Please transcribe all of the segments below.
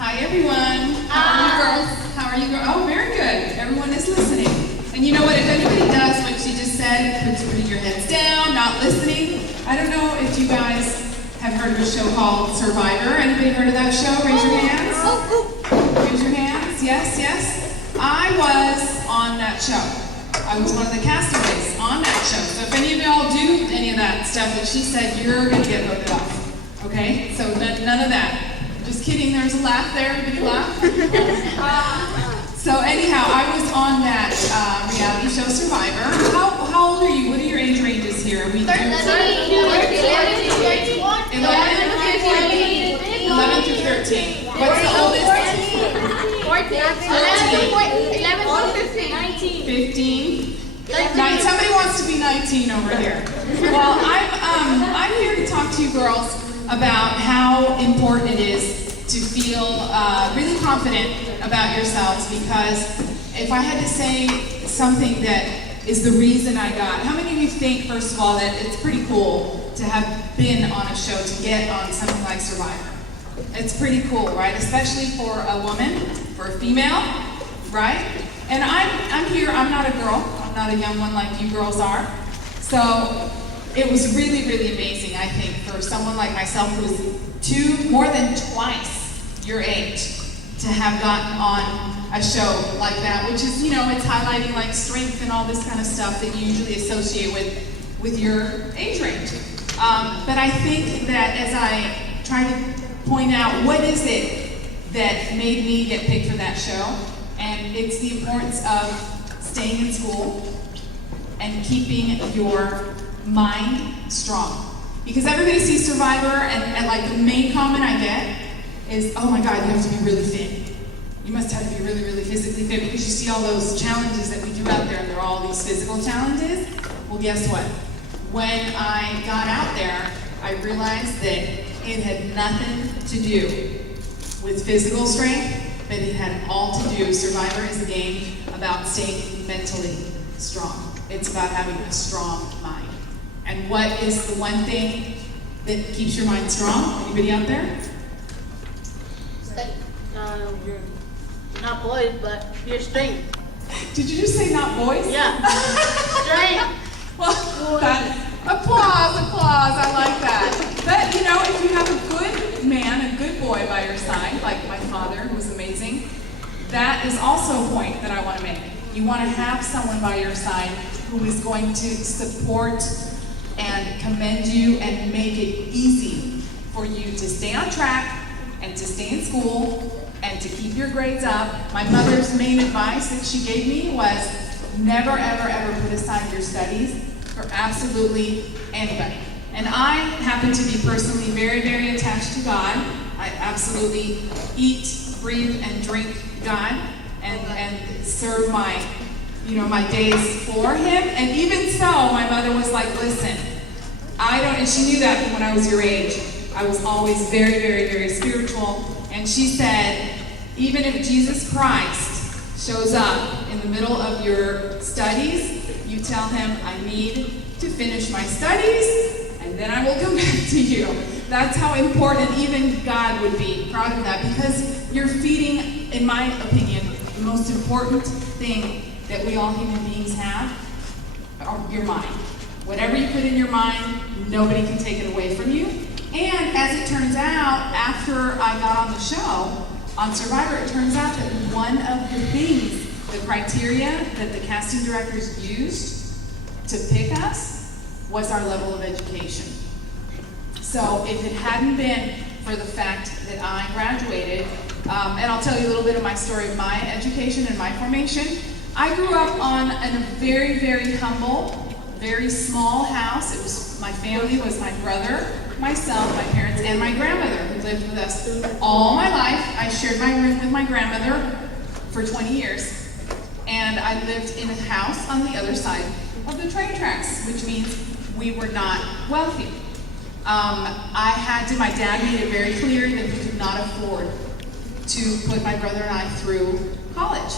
Hi everyone. How are you girls? How are you girls? Oh, very good. Everyone is listening. And you know what? If anybody does what she just said, putting your heads down, not listening. I don't know if you guys have heard of a show called Survivor. Anybody heard of that show? Raise your hands. Raise your hands. Yes, yes. I was on that show. I was one of the castaways on that show. So if any of y'all do any of that stuff that she said, you're going to get voted off. Okay? So none of that. Just kidding, there's a laugh there. Everybody laugh? So anyhow, I was on that reality show Survivor. How old are you? What are your age ranges here? We 11 through 13. What's the oldest? 15. Somebody wants to be 19 over here. Well, I'm here to talk to you girls about how important it is to feel really confident about yourselves, because if I had to say something that is the reason I got, how many of you think, first of all, that it's pretty cool to have been on a show, to get on something like Survivor? It's pretty cool, right? Especially for a woman, for a female, right? And I'm here, I'm not a girl, I'm not a young one like you girls are. So it was really, really amazing, I think, for someone like myself who was more than twice your age, to have gotten on a show like that, which is, you know, it's highlighting like strength and all this kind of stuff that you usually associate with your age range. But I think that as I try to point out what is it that made me get picked for that show, and it's the importance of staying in school and keeping your mind strong. Because everybody sees Survivor, and like the main comment I get is, oh my God, you have to be really fit. You must have to be really, really physically fit, because you see all those challenges that we do out there, and they're all these physical challenges. Well, guess what? When I got out there, I realized that it had nothing to do with physical strength, but it had all to do, Survivor is a game about staying mentally strong. It's about having a strong mind. And what is the one thing that keeps your mind strong? Anybody out there? You're not boys, but your strength. Did you just say not boys? Yeah. Strength. Well, applause, I like that. But, you know, if you have a good man, a good boy by your side, like my father, who was amazing, that is also a point that I want to make. You want to have someone by your side who is going to support and commend you and make it easy for you to stay on track and to stay in school and to keep your grades up. My mother's main advice that she gave me was never, ever, ever put aside your studies for absolutely anybody. And I happen to be personally very, very attached to God. I absolutely eat, breathe, and drink God and serve my days for Him. And even so, my mother was like, listen, and she knew that when I was your age. I was always very, very, very spiritual. And she said, even if Jesus Christ shows up in the middle of your studies, you tell Him, I need to finish my studies, and then I will come back to you. That's how important even God would be proud of that, because you're feeding, in my opinion, the most important thing that we all human beings have, your mind. Whatever you put in your mind, nobody can take it away from you. And as it turns out, after I got on the show, on Survivor, it turns out that one of the things, the criteria that the casting directors used to pick us was our level of education. So if it hadn't been for the fact that I graduated, and I'll tell you a little bit of my story of my education and my formation. I grew up in a very, very humble, very small house. My family was my brother, myself, my parents, and my grandmother, who lived with us all my life. I shared my room with my grandmother for 20 years. And I lived in a house on the other side of the train tracks, which means we were not wealthy. My dad made it very clear that he could not afford to put my brother and I through college.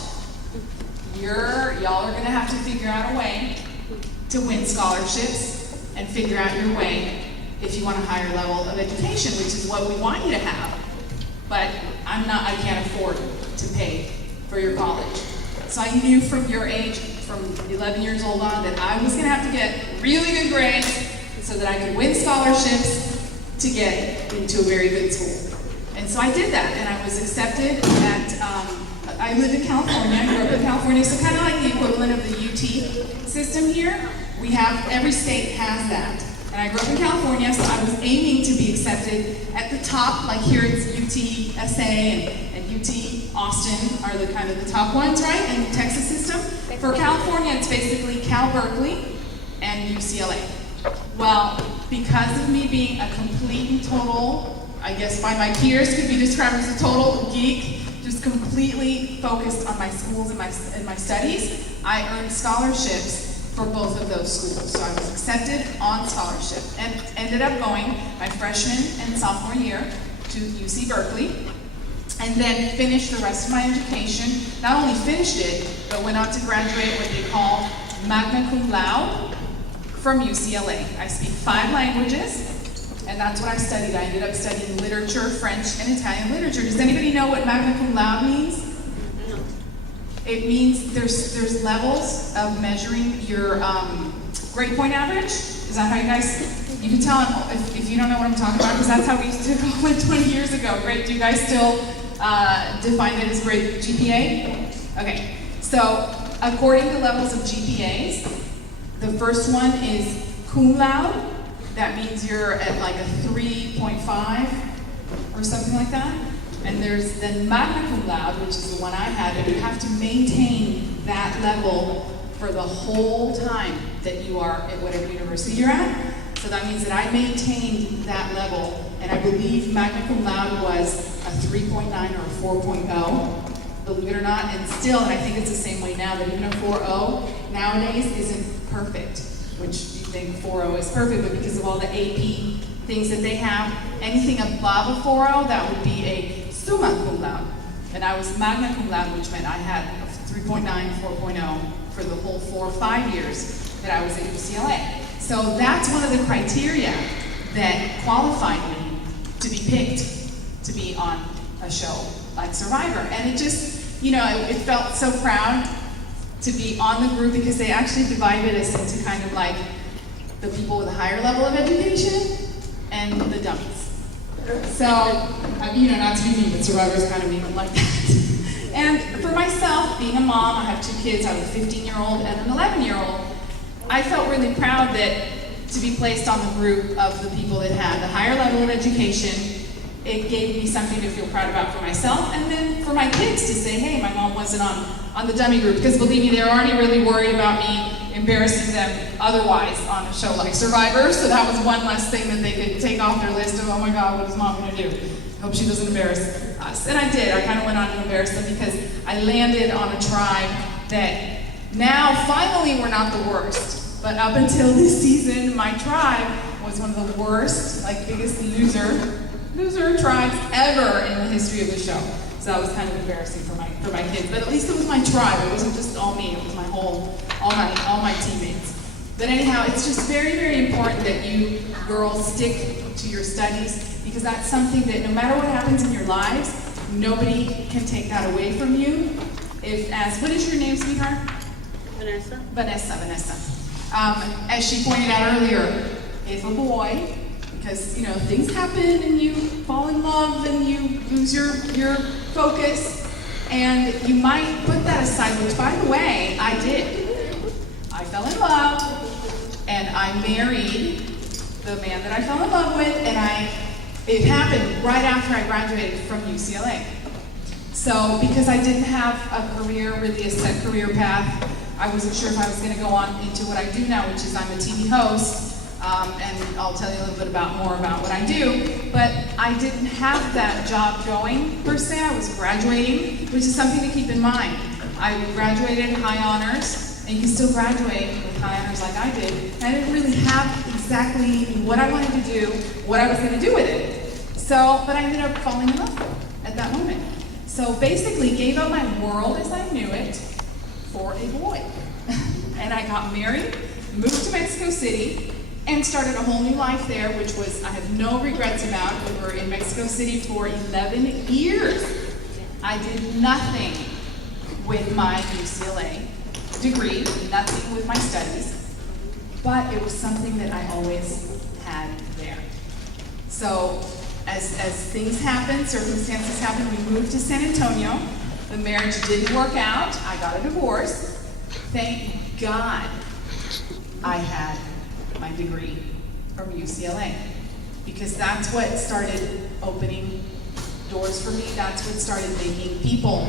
Y'all are gonna have to figure out a way to win scholarships and figure out your way if you want a higher level of education, which is what we want you to have. But I can't afford to pay for your college. So I knew from your age, from 11 years old on, that I was gonna have to get really good grades so that I could win scholarships to get into a very good school. And so I did that, and I was accepted at, I lived in California, I grew up in California, so kind of like the equivalent of the UT system here. We have, every state has that. And I grew up in California, so I was aiming to be accepted at the top, like here it's UTSA and UT Austin are the kind of the top ones, right, in the Texas system. For California, it's basically Cal Berkeley and UCLA. Well, because of me being a complete and total, I guess by my peers could be described as a total geek, just completely focused on my schools and my studies, I earned scholarships for both of those schools. So I was accepted on scholarship and ended up going my freshman and sophomore year to UC Berkeley, and then finished the rest of my education. Not only finished it, but went on to graduate what they call magna cum laude from UCLA. I speak 5 languages, and that's what I studied. I ended up studying literature, French, and Italian literature. Does anybody know what magna cum laude means? It means there's levels of measuring your grade point average. Is that how you guys, you can tell if you don't know what I'm talking about, because that's how we used to call it 20 years ago. Great, do you guys still define it as grade GPA? Okay, so according to levels of GPAs, the first one is cum laude. That means you're at like a 3.5 or something like that. And there's then magna cum laude, which is the one I had, and you have to maintain that level for the whole time that you are at whatever university you're at. So that means that I maintained that level, and I believe magna cum laude was a 3.9 or a 4.0, believe it or not, and still, and I think it's the same way now, that even a 4.0 nowadays isn't perfect, which you think 4.0 is perfect, but because of all the AP things that they have, anything above a 4.0, that would be a summa cum laude. And I was magna cum laude, which meant I had a 3.9, 4.0 for the whole 4 or 5 years that I was at UCLA. So that's one of the criteria that qualified me to be picked to be on a show like Survivor. And it just, you know, it felt so proud to be on the group, because they actually divided us into kind of like the people with a higher level of education and the dummies. So, you know, not to be mean, but Survivor's kind of mean like that. And for myself, being a mom, I have 2 kids, I have a 15-year-old and an 11-year-old, I felt really proud that to be placed on the group of the people that had the higher level of education. It gave me something to feel proud about for myself, and then for my kids to say, hey, my mom wasn't on the dummy group, because believe me, they're already really worried about me embarrassing them otherwise on a show like Survivor, so that was one less thing that they could take off their list of, oh my God, what is mom gonna do? Hope she doesn't embarrass us. And I did, I kind of went on to embarrass them, because I landed on a tribe that now, finally, we're not the worst, but up until this season, my tribe was one of the worst, like biggest loser tribes ever in the history of the show. So that was kind of embarrassing for my kids. But at least it was my tribe. It wasn't just all me. It was all my teammates. But anyhow, it's just very, very important that you girls stick to your studies, because that's something that no matter what happens in your lives, nobody can take that away from you. What is your name, sweetheart? Vanessa. As she pointed out earlier, if a boy, because, you know, things happen and you fall in love and you lose your focus, and you might put that aside, which, by the way, I did. I fell in love, and I married the man that I fell in love with, and it happened right after I graduated from UCLA. So, because I didn't have a career, really a set career path, I wasn't sure if I was going to go on into what I do now, which is I'm a TV host. And I'll tell you a little bit more about what I do, but I didn't have that job going per se. I was graduating, which is something to keep in mind. I graduated high honors, and you can still graduate with high honors like I did. And I didn't really have exactly what I wanted to do, what I was going to do with it. So, but I ended up falling in love at that moment. So basically gave up my world as I knew it for a boy. And I got married, moved to Mexico City, and started a whole new life there, which was, I have no regrets about. We were in Mexico City for 11 years. I did nothing with my UCLA degree, nothing with my studies, but it was something that I always had there. So as things happen, circumstances happen, we moved to San Antonio. The marriage didn't work out. I got a divorce. Thank God I had my degree from UCLA, because that's what started opening doors for me. That's what started making people,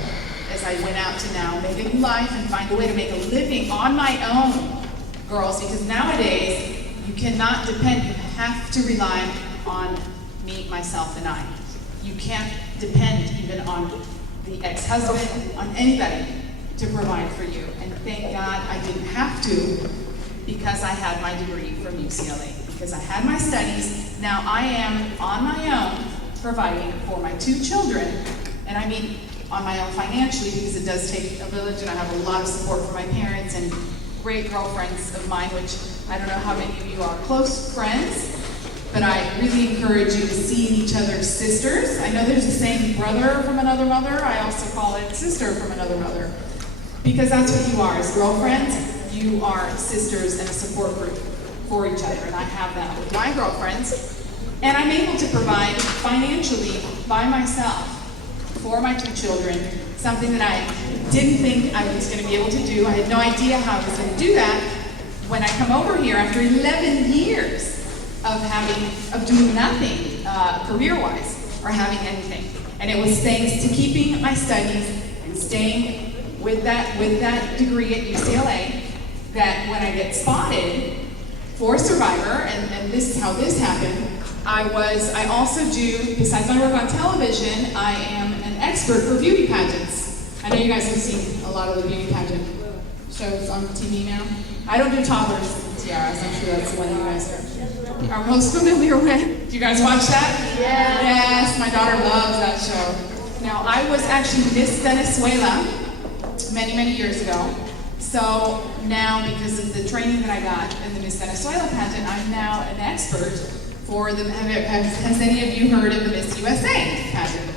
as I went out to now make a new life and find a way to make a living on my own, girls, because nowadays you cannot depend, you have to rely on me, myself, and I. You can't depend even on the ex-husband, on anybody to provide for you. And thank God I didn't have to, because I had my degree from UCLA, because I had my studies. Now I am on my own providing for my 2 children, and I mean on my own financially, because it does take a village, and I have a lot of support from my parents and great girlfriends of mine, which I don't know how many of you are close friends, but I really encourage you to see in each other sisters. I know there's the saying, brother from another mother. I also call it sister from another mother, because that's what you are. As girlfriends, you are sisters and a support group for each other, and I have that with my girlfriends. And I'm able to provide financially by myself for my 2 children, something that I didn't think I was going to be able to do. I had no idea how I was going to do that when I come over here after 11 years of doing nothing career-wise or having anything. And it was thanks to keeping my studies and staying with that degree at UCLA that when I get spotted for Survivor, and this is how this happened, I also do, besides my work on television, I am an expert for beauty pageants. I know you guys have seen a lot of the beauty pageant shows on TV now. I don't do toddlers and tiaras. I'm sure that's the one you guys are most familiar with. Do you guys watch that? Yeah. Yes, my daughter loves that show. Now, I was actually Miss Venezuela many, many years ago. So now, because of the training that I got in the Miss Venezuela pageant, I'm now an expert for the, has any of you heard of the Miss USA pageant?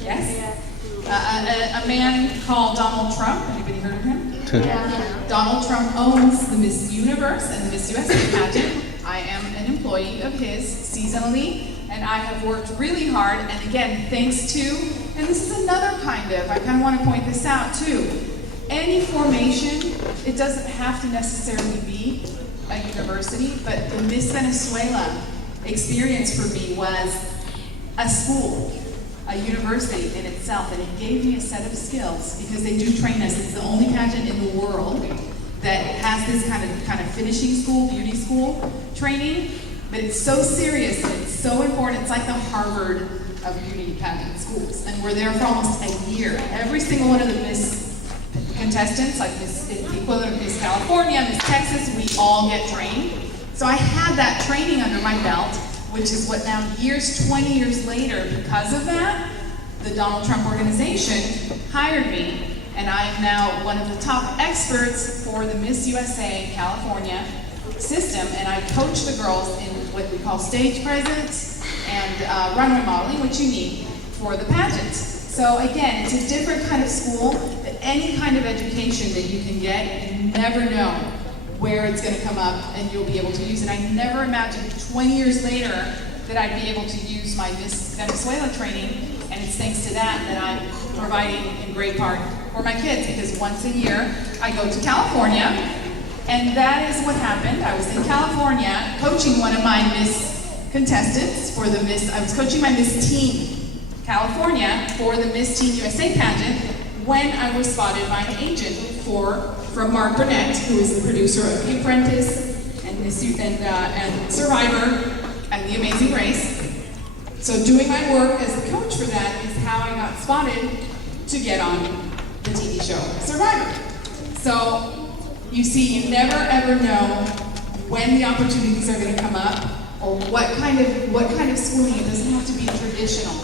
Yes? A man called Donald Trump, anybody heard of him? Yeah. Donald Trump owns the Miss Universe and the Miss USA pageant. I am an employee of his seasonally, and I have worked really hard, and again, thanks to, and this is another kind of, I kind of want to point this out too, any formation, it doesn't have to necessarily be a university, but the Miss Venezuela experience for me was a school, a university in itself, and it gave me a set of skills, because they do train us. It's the only pageant in the world that has this kind of finishing school, beauty school training, but it's so serious and it's so important. It's like the Harvard of beauty pageant schools, and we're there for almost a year. Every single one of the Miss contestants, like the equivalent of Miss California, Miss Texas, we all get trained. So I had that training under my belt, which is what now 20 years later, because of that, the Donald Trump organization hired me, and I am now one of the top experts for the Miss USA California system, and I coach the girls in what we call stage presence and runway modeling, which you need for the pageant. So again, it's a different kind of school, but any kind of education that you can get, you never know where it's going to come up and you'll be able to use it. I never imagined 20 years later that I'd be able to use my Miss Venezuela training, and it's thanks to that I'm providing in great part for my kids, because once a year I go to California, and that is what happened. I was in California coaching one of my Miss contestants for the Miss, I was coaching my Miss Teen California for the Miss Teen USA pageant when I was spotted by an agent from Mark Burnett, who is the producer of The Apprentice and Survivor and The Amazing Race. So doing my work as the coach for that is how I got spotted to get on the TV show Survivor. So you see, you never ever know when the opportunities are going to come up or what kind of schooling. It doesn't have to be traditional.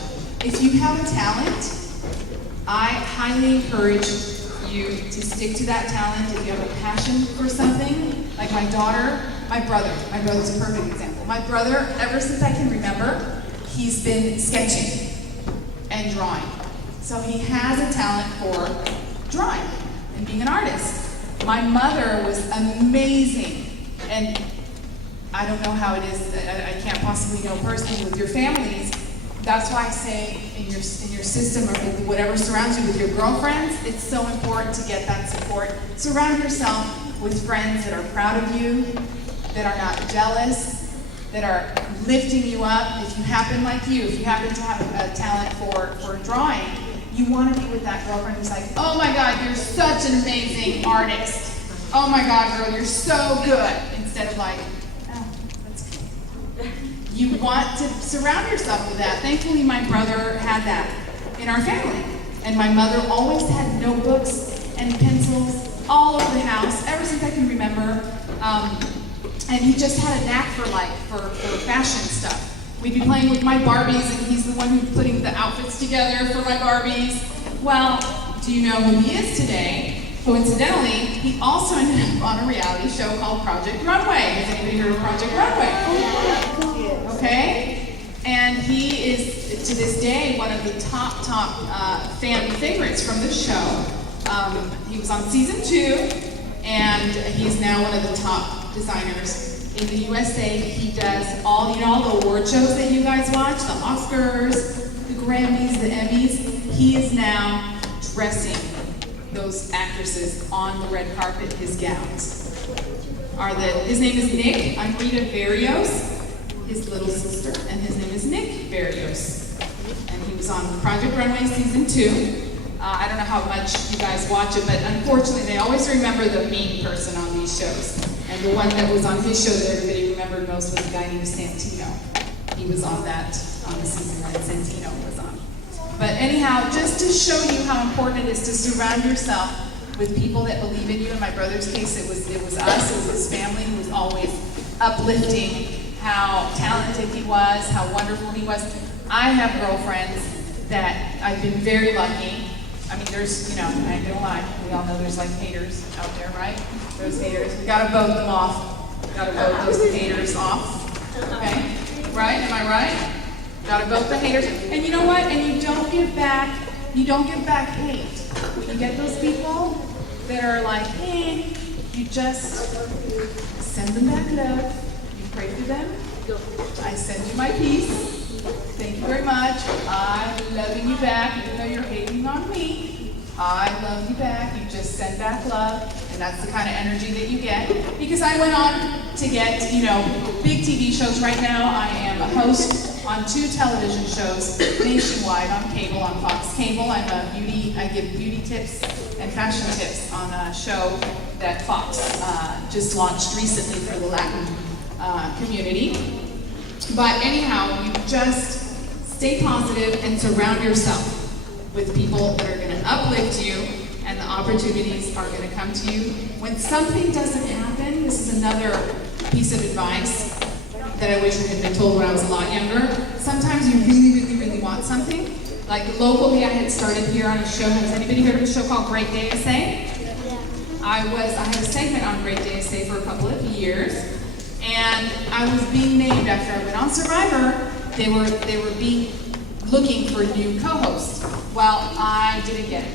If you have a talent, I highly encourage you to stick to that talent. If you have a passion for something, like my brother's a perfect example. My brother, ever since I can remember, he's been sketching and drawing So he has a talent for drawing and being an artist. My mother was amazing, and I don't know how it is, I can't possibly know personally with your families. That's why I say in your system or with whatever surrounds you, with your girlfriends, it's so important to get that support. Surround yourself with friends that are proud of you, that are not jealous, that are lifting you up. If you happen to have a talent for drawing, you want to be with that girlfriend who's like, oh my God, you're such an amazing artist. Oh my God, girl, you're so good. Instead of like, oh, that's good. You want to surround yourself with that. Thankfully, my brother had that in our family. And my mother always had notebooks and pencils all over the house, ever since I can remember. And he just had a knack for fashion stuff. We'd be playing with my Barbies, and he's the one who's putting the outfits together for my Barbies. Well, do you know who he is today? Coincidentally, he also ended up on a reality show called Project Runway. Has anybody heard of Project Runway? Okay? And he is, to this day, one of the top fan favorites from the show. He was on season 2, and he's now one of the top designers in the USA. He does all the award shows that you guys watch, the Oscars, the Grammys, the Emmys. He is now dressing those actresses on the red carpet. His gowns his name is Nick. I'm Rita Verreos, his little sister, and his name is Nick Verreos. And he was on Project Runway season 2. I don't know how much you guys watch it, but unfortunately they always remember the mean person on these shows. And the one that was on his show that everybody remembered most was a guy named Santino. He was on the season that Santino was on. But anyhow, just to show you how important it is to surround yourself with people that believe in you. In my brother's case, it was us, it was his family who was always uplifting how talented he was, how wonderful he was. I have girlfriends that I've been very lucky. I mean, there's, I ain't gonna lie, we all know there's like haters out there, right? Those haters, we gotta vote them off. We gotta vote those haters off, okay? Right, am I right? Gotta vote the haters. And you know what? And you don't give back hate. When you get those people that are like, hey, you just send them back love. You pray for them. I send you my peace. Thank you very much. I'm loving you back, even though you're hating on me. I love you back. You just send back love. And that's the kind of energy that you get. Because I went on to get, big TV shows. Right now, I am a host on 2 television shows nationwide on cable, on Fox Cable. I give beauty tips and fashion tips on a show that Fox just launched recently for the Latin community. But anyhow, you just stay positive and surround yourself with people that are going to uplift you, and the opportunities are going to come to you. When something doesn't happen, this is another piece of advice that I wish I had been told when I was a lot younger. Sometimes you really, really, really want something. Like locally, I had started here on a show. Has anybody heard of a show called Great Day SA? Yeah. I had a segment on Great Day SA for a couple of years, and I was being named after I went on Survivor. They were looking for new co-hosts. Well, I didn't get it.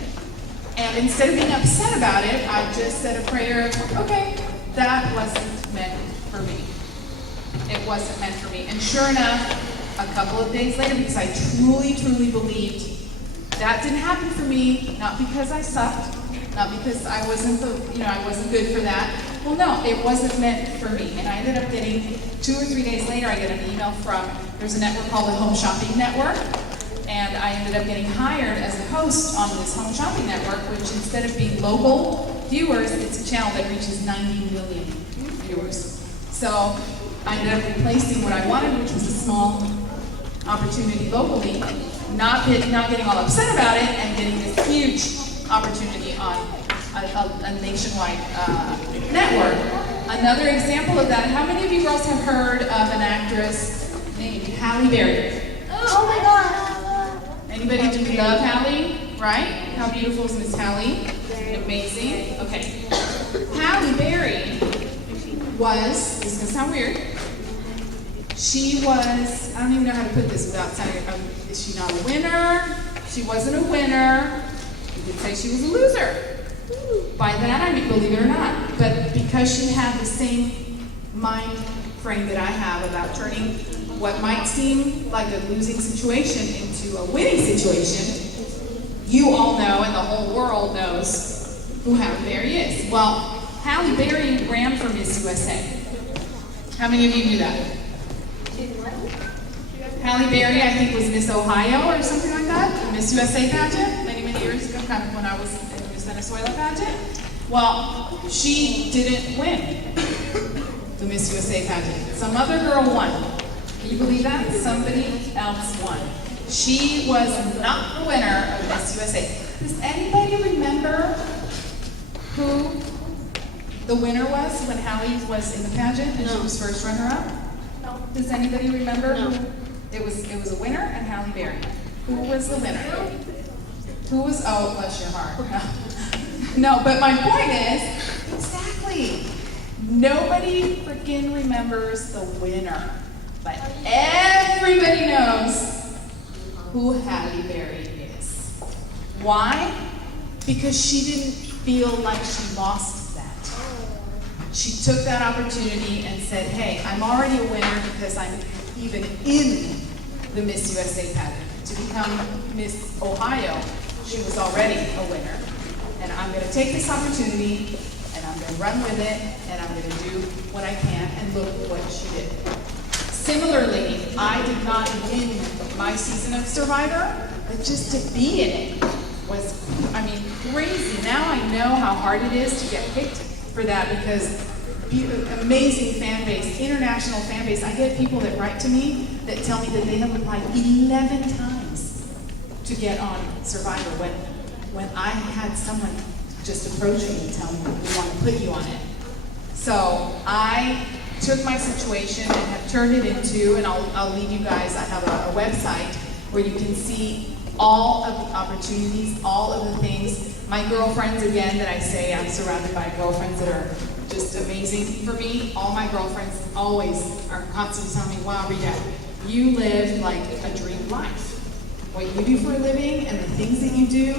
And instead of being upset about it, I just said a prayer, okay, that wasn't meant for me. It wasn't meant for me. And sure enough, a couple of days later, because I truly, truly believed that didn't happen for me, not because I sucked, not because I wasn't good for that. Well, no, it wasn't meant for me. And I ended up getting, 2 or 3 days later, I get an email there's a network called the Home Shopping Network, and I ended up getting hired as a host on this Home Shopping Network, which instead of being local viewers, it's a channel that reaches 90 million viewers. So I ended up replacing what I wanted, which was a small opportunity locally, not getting all upset about it, and getting this huge opportunity on a nationwide network. Another example of that, how many of you girls have heard of an actress named Halle Berry? Oh my God. Anybody do love Halle? Right? How beautiful is Miss Halle? Amazing. Okay. Halle Berry was, this is gonna sound weird, she was, I don't even know how to put this without sounding, is she not a winner? She wasn't a winner. You could say she was a loser. By that I mean, believe it or not. But because she had the same mind frame that I have about turning what might seem like a losing situation into a winning situation, you all know and the whole world knows who Halle Berry is. Well, Halle Berry ran for Miss USA. How many of you knew that? Halle Berry, I think, was Miss Ohio or something like that, the Miss USA pageant, many, many years ago, kind of when I was in the Miss Venezuela pageant. Well, she didn't win the Miss USA pageant. Some other girl won. Can you believe that? Somebody else won. She was not the winner of Miss USA. Does anybody remember who the winner was when Halle was in the pageant and she was first runner-up? No. Does anybody remember? No. It was a winner and Halle Berry. Who was the winner? Who was, oh, bless your heart. No, but my point is, exactly, nobody freaking remembers the winner. But everybody knows who Halle Berry is. Why? Because she didn't feel like she lost that. She took that opportunity and said, hey, I'm already a winner because I'm even in the Miss USA pageant. To become Miss Ohio, she was already a winner. And I'm going to take this opportunity, and I'm going to run with it, and I'm going to do what I can, and look at what she did. Similarly, I did not win my season of Survivor, but just to be in it was, I mean, crazy. Now I know how hard it is to get picked for that because amazing fan base, international fan base. I get people that write to me that tell me that they have applied 11 times to get on Survivor when I had someone just approach me and tell me we want to put you on it. So I took my situation and have turned it into, and I'll leave you guys, I have a website where you can see all of the opportunities, all of the things. My girlfriends, again, that I say I'm surrounded by girlfriends that are just amazing for me. All my girlfriends always are constantly telling me, wow, Rita, you live like a dream life. What you do for a living and the things that you do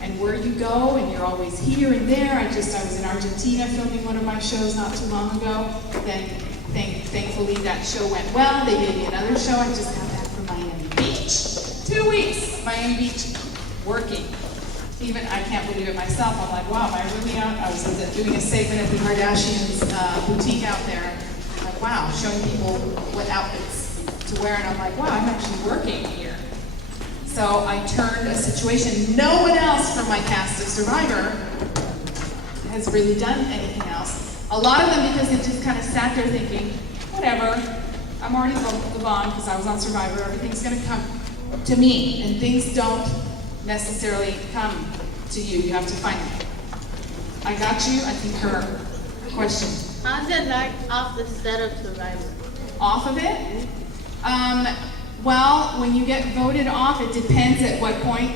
and where you go, and you're always here and there. I was in Argentina filming one of my shows not too long ago. Then thankfully that show went well. They gave me another show. I just got back from Miami Beach. 2 weeks, Miami Beach, working. Even, I can't believe it myself. I'm like, wow, am I really out? I was doing a segment at the Kardashians boutique out there. I'm like, wow, showing people what outfits to wear. And I'm like, wow, I'm actually working here. So I turned a situation. No one else from my cast of Survivor has really done anything else. A lot of them because they just kind of sat there thinking, whatever, I'm already the bomb because I was on Survivor. Everything's going to come to me. And things don't necessarily come to you. You have to find it. I got you. I think her question. How's it like off the set of Survivor? Off of it? Well, when you get voted off, it depends at what point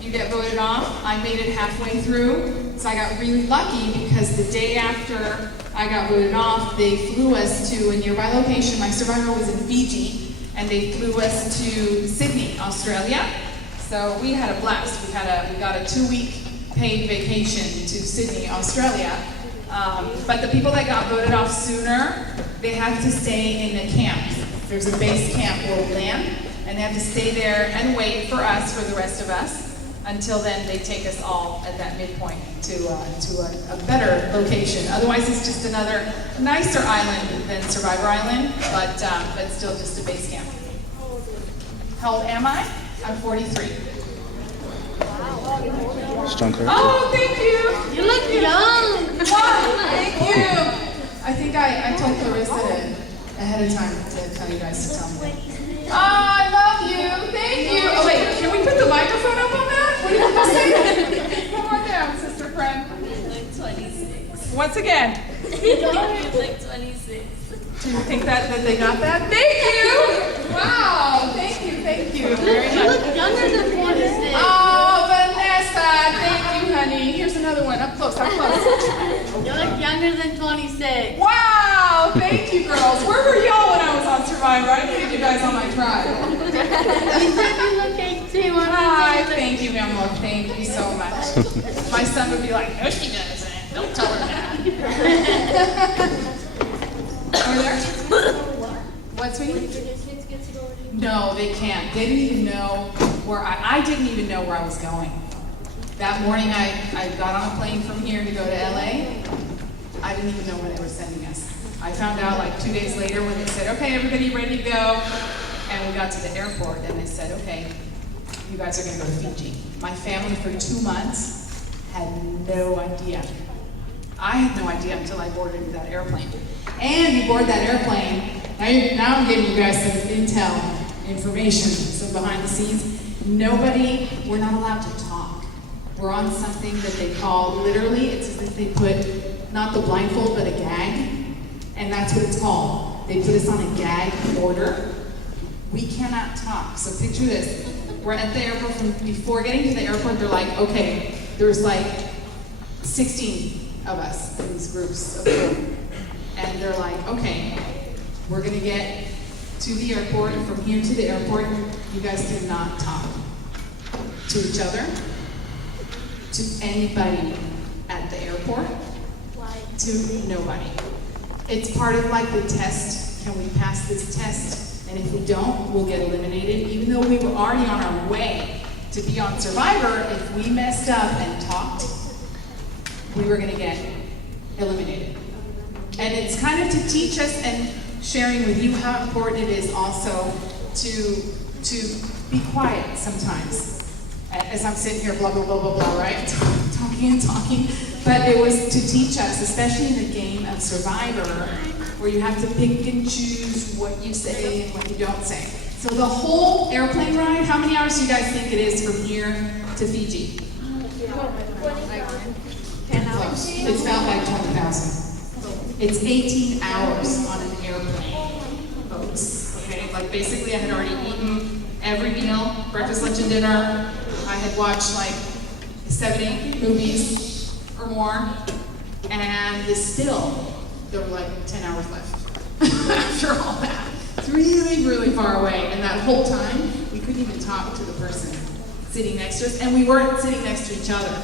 you get voted off. I made it halfway through, so I got really lucky because the day after I got voted off, they flew us to a nearby location. My Survivor was in Fiji, and they flew us to Sydney, Australia. So we had a blast. We got a 2-week paid vacation to Sydney, Australia. But the people that got voted off sooner, they have to stay in a camp. There's a base camp where we land, and they have to stay there and wait for us, for the rest of us. Until then, they take us all at that midpoint to a better location. Otherwise, it's just another nicer island than Survivor Island, but still just a base camp. How old am I? I'm 43. Strong courage. Oh, thank you. You look young. Wow, thank you. I think I told Clarissa ahead of time to tell you guys to tell me. Oh, I love you. Thank you. Oh, wait, can we put the microphone up on that? What do you have to say? Come on down, sister friend. You look 26. Once again. You look 26. Do you think that they got that? Thank you. Wow. Thank you. Very You much. look younger than 26. Oh, Vanessa. Thank you, honey. Here's another one. Up close. You look younger than 26. Wow. Thank you, girls. Where were y'all when I was on Survivor? I needed you guys on my tribe. You said you look 18 everyone. Hi, thank you, mi amor. Thank you so much. My son would be like, no, she doesn't. Don't tell her that. Over there? What, sweetie? No, they can't. They didn't even know where I didn't even know where I was going. That morning I got on a plane from here to go to LA. I didn't even know where they were sending us. I found out like 2 days later when they said, okay, everybody ready to go. And we got to the airport and they said, okay, you guys are gonna go to Fiji. My family for 2 months had no idea. I had no idea until I boarded that airplane. And you board that airplane, now I'm giving you guys some intel, information, some behind the scenes. We're not allowed to talk. We're on something that they call, literally, it's as if they put, not the blindfold, but a gag. And that's what it's called. They put us on a gag order. We cannot talk. So picture this. We're at the airport, before getting to the airport, they're like, okay, there's like 16 of us in these groups of 4. And they're like, okay, we're gonna get to the airport, and from here to the airport, you guys cannot talk to each other, to anybody at the airport, to nobody. It's part of like the test. Can we pass this test? And if we don't, we'll get eliminated. Even though we were already on our way to be on Survivor, if we messed up and talked, we were gonna get eliminated. And it's kind of to teach us and sharing with you how important it is also to be quiet sometimes. As I'm sitting here, blah, blah, blah, blah, blah, right? Talking and talking. But it was to teach us, especially in the game of Survivor, where you have to pick and choose what you say and what you don't say. So the whole airplane ride, how many hours do you guys think it is from here to Fiji? 10 hours. It's about like 20,000. It's 18 hours on an airplane, folks. Okay, like basically I had already eaten every meal, breakfast, lunch, and dinner. I had watched like 70 movies or more, and still, there were like 10 hours left after all that. It's really, really far away, and that whole time, we couldn't even talk to the person sitting next to us, and we weren't sitting next to each other.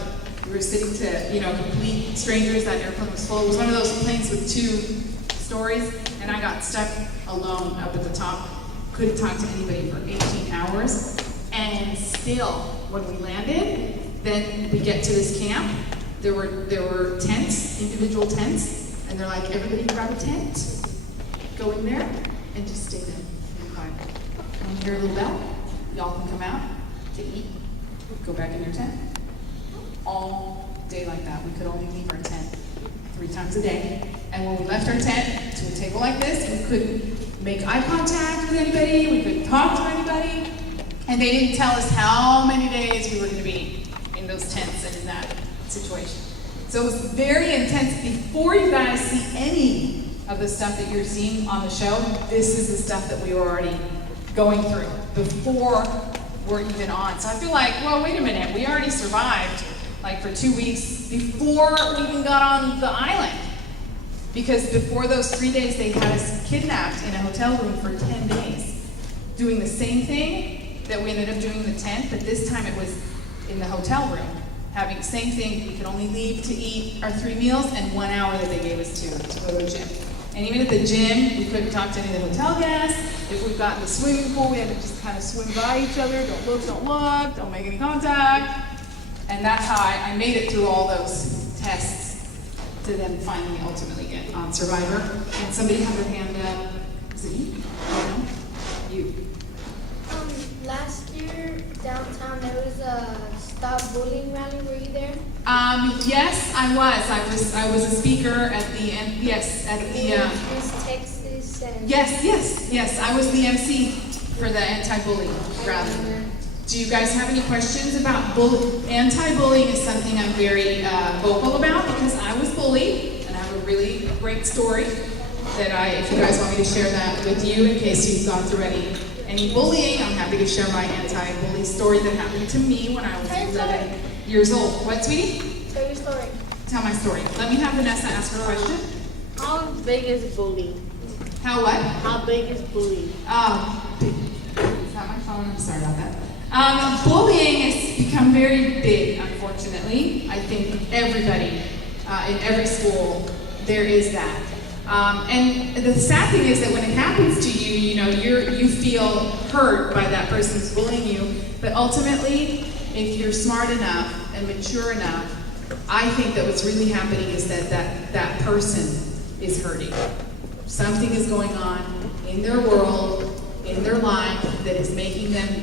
We were sitting to, complete strangers. That airplane was full. It was one of those planes with 2 stories, and I got stuck alone up at the top. Couldn't talk to anybody for 18 hours, and still, when we landed, then we get to this camp. There were tents, individual tents, and they're like, everybody grab a tent, go in there, and just stay there and quiet. When you hear a little bell, y'all can come out to eat, go back in your tent. All day like that. We could only leave our tent 3 times a day. And when we left our tent to a table like this, we couldn't make eye contact with anybody, we couldn't talk to anybody, and they didn't tell us how many days we were going to be in those tents and in that situation. So it was very intense. Before you guys see any of the stuff that you're seeing on the show, this is the stuff that we were already going through before we're even on. So I feel like, well, wait a minute, we already survived like for 2 weeks before we even got on the island. Because before those 3 days, they had us kidnapped in a hotel room for 10 days, doing the same thing that we ended up doing in the tent, but this time it was in the hotel room, having the same thing. We could only leave to eat our 3 meals and 1 hour that they gave us to go to the gym. And even at the gym, we couldn't talk to any of the hotel guests. If we got in the swimming pool, we had to just kind of swim by each other. Don't look, don't make any contact. And that's how I made it through all those tests to then finally ultimately get on Survivor. And somebody had their hand up. Is it you? Oh, no? You. Last year downtown there was a Stop Bullying rally. Were you there? Yes, I was. I was a speaker at the end. Yes, at the. Miss Texas and. Yes. I was the MC for the anti-bullying rally. Do you guys have any questions about anti-bullying? Is something I'm very vocal about because I was bullied, and I have a really great story that if you guys want me to share that with you in case you've gone through any bullying, I'm happy to share my anti-bully story that happened to me when I was 11 years old. What, sweetie? Tell your story. Tell my story. Let me have Vanessa ask her question. How big is bully? How what? How big is bully? Is that my phone? I'm sorry about that. Bullying has become very big, unfortunately. I think everybody, in every school, there is that. And the sad thing is that when it happens to you, you know, you feel hurt by that person who's bullying you. But ultimately, if you're smart enough and mature enough, I think that what's really happening is that person is hurting. Something is going on in their world, in their life, that is making them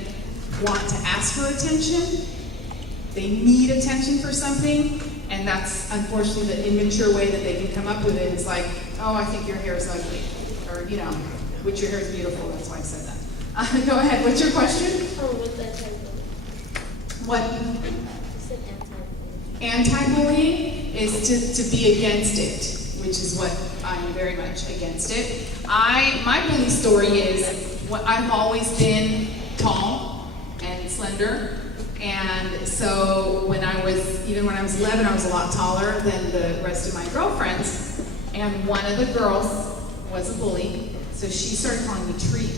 want to ask for attention. They need attention for something, and that's unfortunately the immature way that they can come up with it. It's like, oh, I think your hair is ugly, or you know, which your hair is beautiful. That's why I said that. Go ahead. What's your question? Oh, what's anti-bullying? What? You said anti-bullying. Anti-bullying is to be against it, which is what I'm very much against it. My bully story is I've always been tall and slender, and so when I was 11, I was a lot taller than the rest of my girlfriends, and one of the girls was a bully, so she started calling me Tree.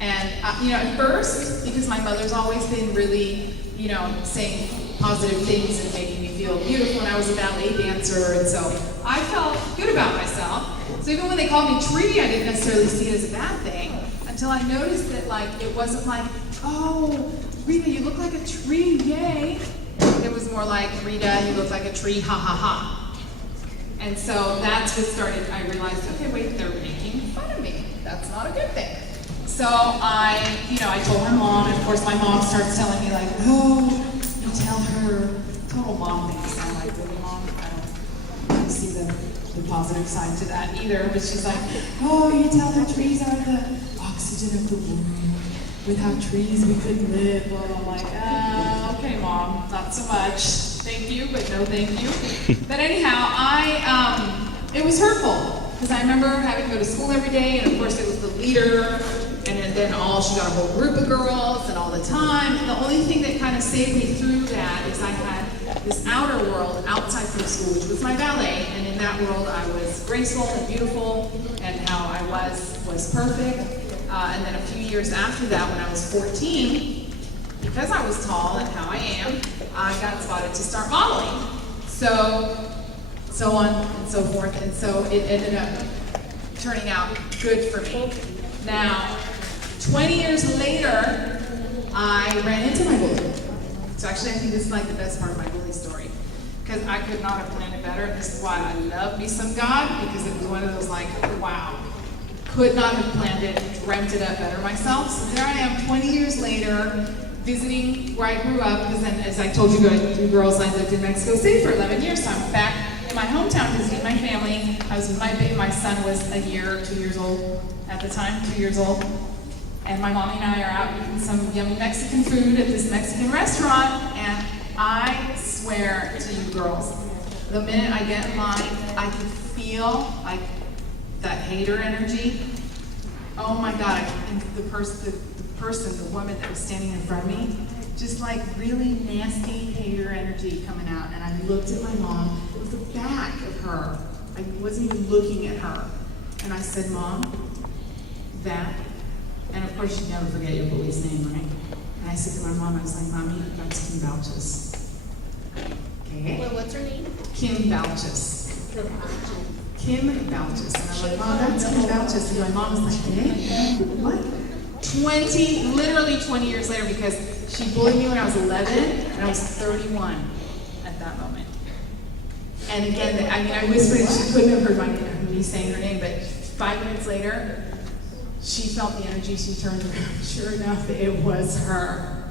And you know, at first, because my mother's always been really, you know, saying positive things and making me feel beautiful, and I was a ballet dancer, and so I felt good about myself. So even when they called me Tree, I didn't necessarily see it as a bad thing, until I noticed that, like, it wasn't like, oh, Rita, you look like a tree, yay. It was more like, Rita, you look like a tree, ha ha ha. And so that's what started, I realized, okay, wait, they're making fun of me. That's not a good thing. So I told my mom, and of course my mom starts telling me like, oh, you tell her, total mom things. I'm like, really, Mom? I don't see the positive side to that either. But she's like, oh, you tell her trees are the oxygen of the world. Without trees we couldn't live. Well, I'm like, okay, Mom, not so much. Thank you, but no thank you. But anyhow, it was hurtful, because I remember having to go to school every day, and of course it was the leader, and then she got a whole group of girls, and all the time. And the only thing that kind of saved me through that is I had this outer world outside from school, which was my ballet, and in that world I was graceful and beautiful, and how I was perfect. And then a few years after that, when I was 14, because I was tall and how I am, I got spotted to start modeling. So on and so forth, and so it ended up turning out good for me. Now, 20 years later, I ran into my bully. So actually, I think this is like the best part of my bully story, because I could not have planned it better. This is why I love me some God, because it was one of those like, wow, could not have planned it, dreamt it up better myself. So there I am, 20 years later, visiting where I grew up, because then, as I told you girls, I lived in Mexico City for 11 years, so I'm back in my hometown visiting my family. I was with my son was a year or 2 years old at the time, 2 years old. And my mommy and I are out eating some yummy Mexican food at this Mexican restaurant, and I swear to you girls, the minute I get in line, I can feel like that hater energy. Oh my God, and the woman that was standing in front of me, just like really nasty hater energy coming out. And I looked at my mom, it was the back of her. I wasn't even looking at her. And I said, Mom, that, and of course you never forget your bully's name, right? And I said to my mom, I was like, Mommy, that's Kim Balchus. Okay? Wait, what's her name? Kim Balchus. Kim Balchus. And I'm like, Mom, that's Kim Balchus. And my mom was like, hey, what? 20 years later, because she bullied me when I was 11, and I was 31 at that moment. And again, I whispered, she couldn't have heard me saying her name, but 5 minutes later, she felt the energy, she turned around. Sure enough, it was her.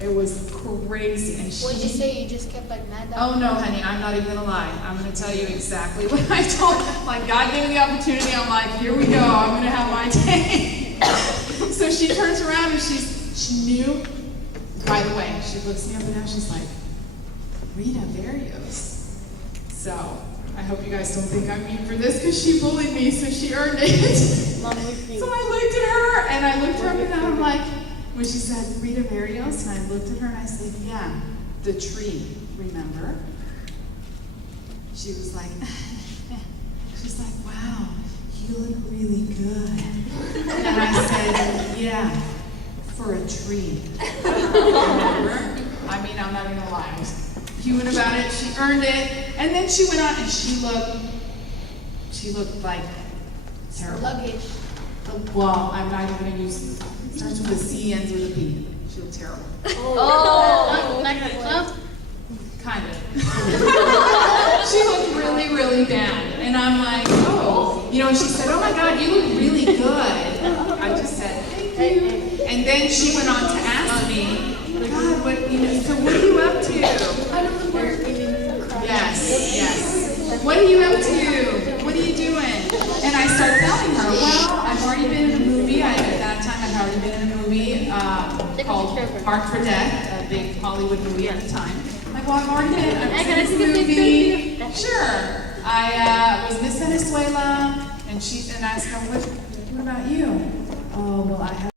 It was crazy. And What'd you say? You just kept like mad? Oh no, honey, I'm not even gonna lie. I'm gonna tell you exactly what I told. Like, God gave me the opportunity. I'm like, here we go. I'm gonna have my day. So she turns around and she knew. By the way, she looks me up and down. She's like, Rita Verreos. So I hope you guys don't think I'm mean for this, because she bullied me, so she earned it. So I looked at her and I looked her up and down. I'm like, when she said Rita Verreos, and I looked at her and I said, yeah, the tree, remember? She was like, she's like, wow, you look really good. And I said, yeah, for a tree. Remember? I mean, I'm not even gonna lie. I was human about it. She earned it. And then she went on and she looked like terrible. Sluggish. Well, I'm not even gonna use, starts with a C, ends with a P. She looked terrible. Oh, like a club? Kind of. She looked really, really bad. And I'm like, oh. You know, and she said, oh my God, you look really good. I just said, thank you. And then she went on to ask me, God, what, you know, so what are you up to? I don't work. Yes, yes. What are you up to? What are you doing? And I started telling her, well, I've already been in a movie. At that time, I'd already been in a movie called Parked for Death, a big Hollywood movie at the time. Like, well, I've already been in a movie. Sure. I was Miss Venezuela, and I asked her, what about you? Oh, well, I had